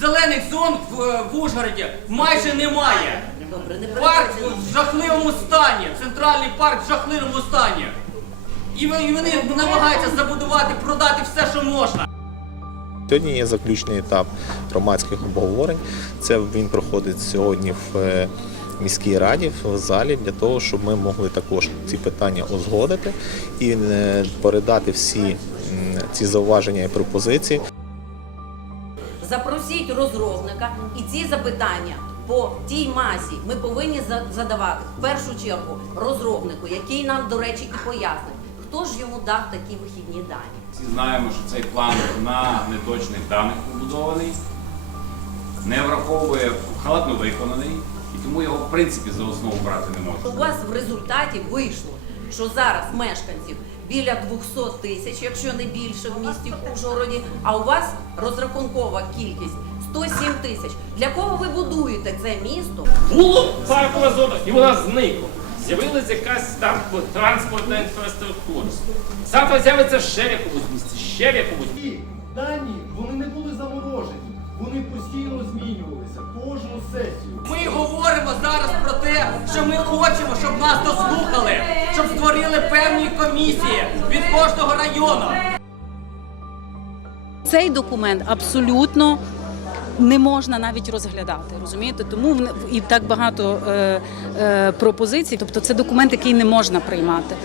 зелених зон в, в Ужгороді майже немає. Добре, не Парк в жахливому стані, центральний парк в жахливому стані. І ви- і вони намагаються забудувати, продати все, що можна. Сьогодні є заключний етап громадських обговорень. Це він проходить сьогодні в е, міській раді в залі для того, щоб ми могли також ці питання узгодити і е, передати всі м, ці зауваження і пропозиції Запросіть розробника і ці запитання по тій масі ми повинні задавати в першу чергу розробнику, який нам, до речі, і пояснить, хто ж йому дав такі вихідні дані. Всі знаємо, що цей план на неточних даних побудований, не враховує халатно виконаний, і тому його в принципі за основу брати не можна. У вас в результаті вийшло, що зараз мешканців біля 200 тисяч, якщо не більше в місті Ужгороді, а у вас розрахункова кількість 107 тисяч. Для кого ви будуєте це місто? Було паркова зона, і вона зникла. З'явилась якась там транспортна інфраструктура. Завтра з'явиться ще в якомусь місці, ще в якомусь. І дані вони не були заморожені, вони постійно змінювалися кожну сесію. Ми говоримо зараз про те, що ми хочемо, щоб нас дослухали, щоб створили певні комісії від кожного району. Цей документ абсолютно не можна навіть розглядати, розумієте? Тому і так багато е, е, пропозицій. Тобто, це документ, який не можна приймати.